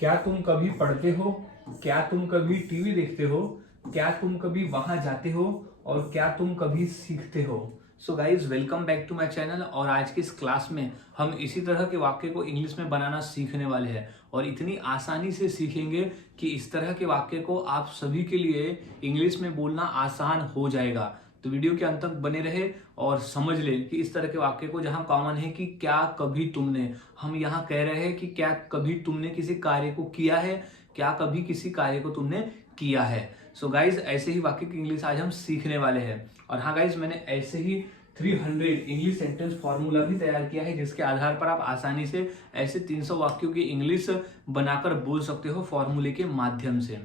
क्या तुम कभी पढ़ते हो? क्या तुम कभी टीवी देखते हो? क्या तुम कभी वहां जाते हो? और क्या तुम कभी सीखते हो? So guys, welcome back to my channel. और आज की इस क्लास में हम इसी तरह के वाक्य को इंग्लिश में बनाना सीखने वाले हैं और इतनी आसानी से सीखेंगे कि इस तरह के वाक्य को आप सभी के लिए इंग्लिश में बोलना आसान हो जाएगा। तो वीडियो के अंत तक बने रहे और समझ ले कि इस तरह के वाक्य को जहां कॉमन है कि क्या कभी तुमने, हम यहाँ कह रहे हैं कि क्या कभी तुमने किसी कार्य को किया है, क्या कभी किसी कार्य को तुमने किया है। सो गाइज, ऐसे ही वाक्य की इंग्लिश आज हम सीखने वाले हैं। और हाँ गाइज, मैंने ऐसे ही 300 इंग्लिश सेंटेंस फॉर्मूला भी तैयार किया है जिसके आधार पर आप आसानी से ऐसे 300 वाक्यों की इंग्लिश बनाकर बोल सकते हो फॉर्मूले के माध्यम से।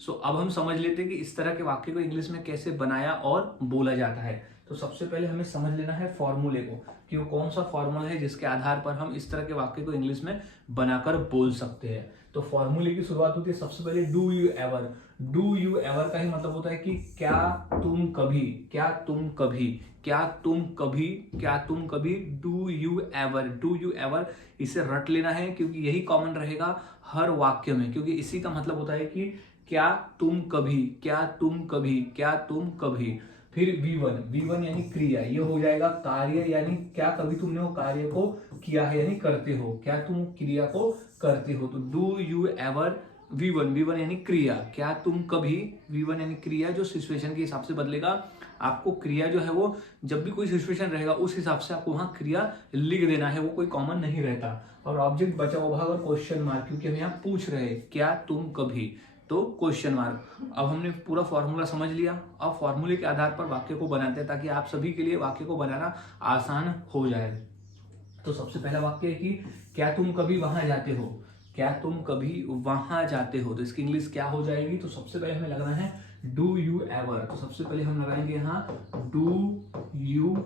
सो अब हम समझ लेते हैं कि इस तरह के वाक्य को इंग्लिश में कैसे बनाया और बोला जाता है। तो सबसे पहले हमें समझ लेना है फॉर्मूले को कि वो कौन सा फॉर्मूला है जिसके आधार पर हम इस तरह के वाक्य को इंग्लिश में बनाकर बोल सकते हैं। तो फॉर्मूले की शुरुआत होती है सबसे पहले do you ever. Do you ever का ही मतलब होता है कि क्या तुम कभी, क्या तुम कभी, क्या तुम कभी, क्या तुम कभी। Do you ever, do you ever, इसे रट लेना है क्योंकि यही कॉमन रहेगा हर वाक्य में, क्योंकि इसी का मतलब होता है कि क्या तुम कभी, क्या तुम कभी, क्या तुम कभी। फिर V1, V1 यानी क्रिया, ये हो जाएगा कार्य, यानी क्या कभी तुमने वो कार्य को किया है यानी करते हो, क्या तुम क्रिया को करते हो। तो do you ever, V1, V1 यानी क्रिया, क्या तुम कभी, V1 यानी क्रिया जो सिचुएशन के हिसाब से बदलेगा। आपको क्रिया जो है वो जब भी कोई सिचुएशन रहेगा उस हिसाब से आपको वहां क्रिया लिख देना है, वो कोई कॉमन नहीं रहता। और ऑब्जेक्ट बचा हुआ भाग और क्वेश्चन मार्क, क्योंकि हम यहाँ पूछ रहे हैं क्या तुम कभी, तो क्वेश्चन मार्क। अब हमने पूरा फॉर्मूला समझ लिया। अब फॉर्मूले के आधार पर वाक्य को बनाते हैं ताकि आप सभी के लिए वाक्य को बनाना आसान हो जाए। तो सबसे पहला वाक्य है कि क्या तुम कभी वहां जाते हो, क्या तुम कभी वहां जाते हो। तो इसकी इंग्लिश क्या हो जाएगी। तो सबसे पहले हमें लगाना है डू यू एवर। तो सबसे पहले हम लगाएंगे यहाँ do you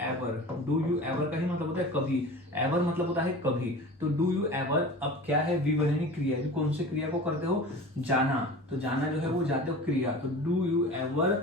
ever. Do you ever का ही मतलब होता है कभी, एवर मतलब होता है कभी। तो डू यू एवर, अब क्या है, V1 यानी क्रिया, कौन से क्रिया को करते हो, जाना। तो जाना जो है वो जाते हो क्रिया। तो do you ever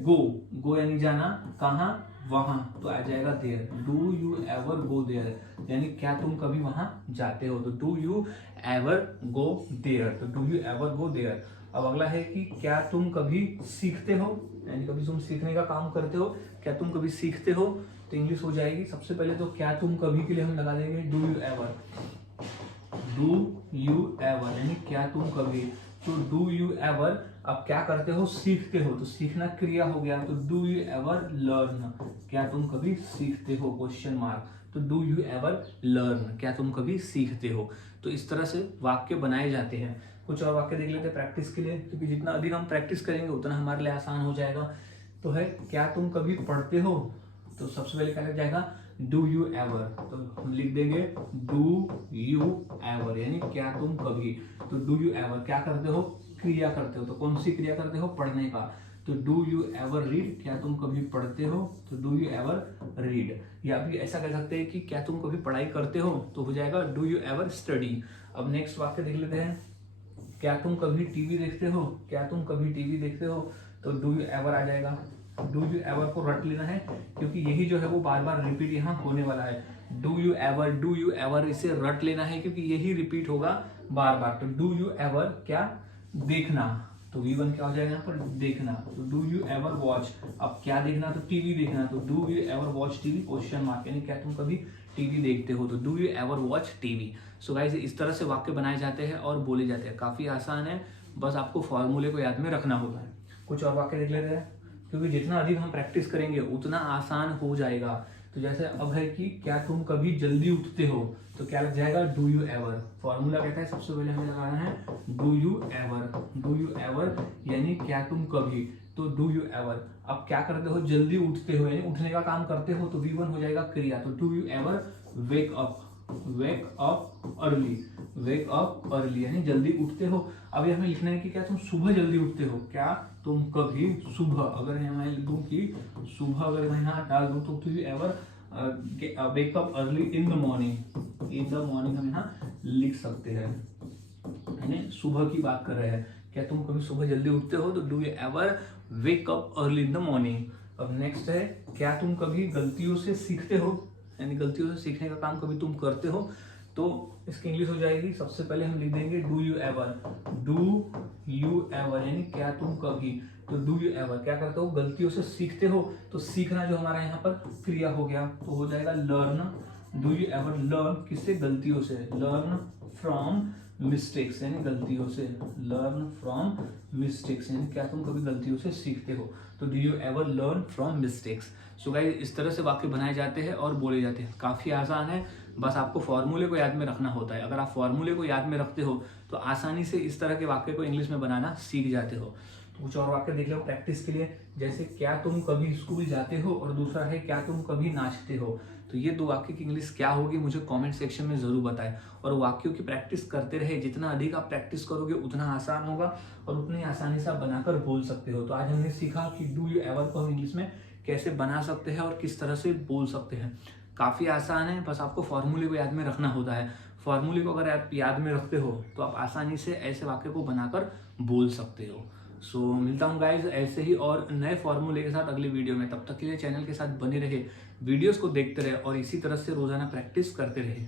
go, go यानी जाना, कहाँ, वहां, तो आ जाएगा there. Do you ever go there, यानी क्या तुम कभी वहां जाते हो। तो do you ever go there, तो do you ever go there. अब अगला है कि क्या तुम कभी सीखते हो, यानी कभी तुम सीखने का काम करते हो, क्या तुम कभी सीखते हो। तो इंग्लिश हो जाएगी सबसे पहले तो क्या तुम कभी के लिए हम लगा देंगे do you ever. Do you ever यानी क्या तुम कभी। तो डू यू एवर, अब क्या करते हो, सीखते हो, तो सीखना क्रिया हो गया। तो डू यू एवर लर्न, क्या तुम कभी सीखते हो, क्वेश्चन मार्क। तो डू यू एवर लर्न, क्या तुम कभी सीखते हो। तो इस तरह से वाक्य बनाए जाते हैं। कुछ और वाक्य देख लेते हैं प्रैक्टिस के लिए, क्योंकि जितना अधिक हम प्रैक्टिस करेंगे उतना हमारे लिए आसान हो जाएगा। तो है क्या तुम कभी पढ़ते हो। तो सबसे पहले क्या लग जाएगा डू यू एवर, तो हम लिख देंगे डू यू एवर यानी क्या तुम कभी। तो डू यू एवर क्या करते हो, क्रिया करते हो, तो कौन सी क्रिया करते हो, पढ़ने का। तो डू यू एवर रीड, क्या तुम कभी पढ़ते हो। तो डू यू एवर रीड। या भी ऐसा कह सकते हैं कि क्या तुम कभी पढ़ाई करते हो, तो हो जाएगा डू यू एवर स्टडी। अब नेक्स्ट वाक्य देख लेते हैं, क्या तुम कभी टीवी देखते हो, क्या तुम कभी टीवी देखते हो। तो डू यू एवर आ जाएगा। डू यू एवर को रट लेना है क्योंकि यही जो है वो बार बार रिपीट यहाँ होने वाला है। Do you ever, do you ever, इसे रट लेना है क्योंकि यही रिपीट होगा बार बार। तो डू यू एवर क्या, देखना। तो V1 क्या हो जाएगा यहाँ पर, देखना। तो डू यू एवर वॉच, अब क्या देखना, तो टीवी देखना। तो do you ever watch TV, question mark, यानी क्या तुम कभी टीवी देखते हो। तो do you ever watch TV. So guys, इस तरह से वाक्य बनाए जाते हैं और बोले जाते हैं। काफी आसान है, बस आपको फॉर्मूले को याद में रखना होता है। कुछ और वाक्य देख लेते हैं, क्योंकि जितना अधिक हम प्रैक्टिस करेंगे उतना आसान हो जाएगा। तो जैसे अब है कि क्या तुम कभी जल्दी उठते हो, तो क्या लग जाएगा डू यू एवर। फॉर्मूला कहता है सबसे पहले हमें लगाना है do you ever. Do you ever यानी क्या तुम कभी, तो डू यू एवर। अब क्या करते हो, जल्दी उठते हो यानी उठने का काम करते हो। तो V1 हो जाएगा क्रिया। तो do you ever wake up, wake up early, wake up early यानी जल्दी उठते हो। अब हमें लिखना है कि क्या तुम सुबह जल्दी उठते हो, क्या तुम कभी सुबह। अगर मैं लिख दूं कि सुबह, अगर मैं यहाँ डाल दूं तो do you ever wake up early in the morning. In the morning हम यहाँ लिख सकते हैं, यानी सुबह की बात कर रहे हैं। क्या तुम कभी सुबह जल्दी उठते हो, तो do you ever wake up early in the morning. अब नेक्स्ट है, क्या तुम कभी गलतियों से सीखते हो, यानी गलतियों से सीखने का काम कभी तुम करते हो। तो इसकी इंग्लिश हो जाएगी, सबसे पहले हम लिख देंगे do you ever, do you ever यानी क्या तुम कभी। तो डू यू एवर क्या करते हो, गलतियों से सीखते हो। तो सीखना जो हमारा यहाँ पर क्रिया हो गया, तो हो जाएगा learn. Do you ever learn, किससे, गलतियों से, लर्न फ्रॉम मिस्टेक्स यानी गलतियों से, लर्न फ्रॉम मिस्टेक्स यानी क्या तुम कभी गलतियों से सीखते हो। तो do you ever learn from mistakes. So guys इस तरह से वाक्य बनाए जाते हैं और बोले जाते हैं, काफ़ी आसान है, बस आपको फॉर्मूले को याद में रखना होता है। अगर आप फॉर्मूले को याद में रखते हो तो आसानी से इस तरह के वाक्य को इंग्लिश में बनाना सीख जाते हो। तो कुछ और वाक्य देख लो प्रैक्टिस के लिए, जैसे क्या तुम कभी स्कूल जाते हो और दूसरा है क्या तुम कभी नाचते हो। तो ये दो वाक्य की इंग्लिश क्या होगी मुझे कमेंट सेक्शन में जरूर बताएं। और वाक्यों की प्रैक्टिस करते रहे, जितना अधिक आप प्रैक्टिस करोगे उतना आसान होगा और उतनी आसानी से आप बनाकर बोल सकते हो। तो आज हमने सीखा कि डू यू एवर को हम इंग्लिश में कैसे बना सकते हैं और किस तरह से बोल सकते हैं। काफ़ी आसान है, बस आपको फॉर्मूले को याद में रखना होता है। फॉर्मूले को अगर आप याद में रखते हो तो आप आसानी से ऐसे वाक्य को बनाकर बोल सकते हो। सो मिलता हूँ गाइज ऐसे ही और नए फॉर्मूले के साथ अगले वीडियो में। तब तक के लिए चैनल के साथ बने रहे, वीडियोस को देखते रहे और इसी तरह से रोजाना प्रैक्टिस करते रहे।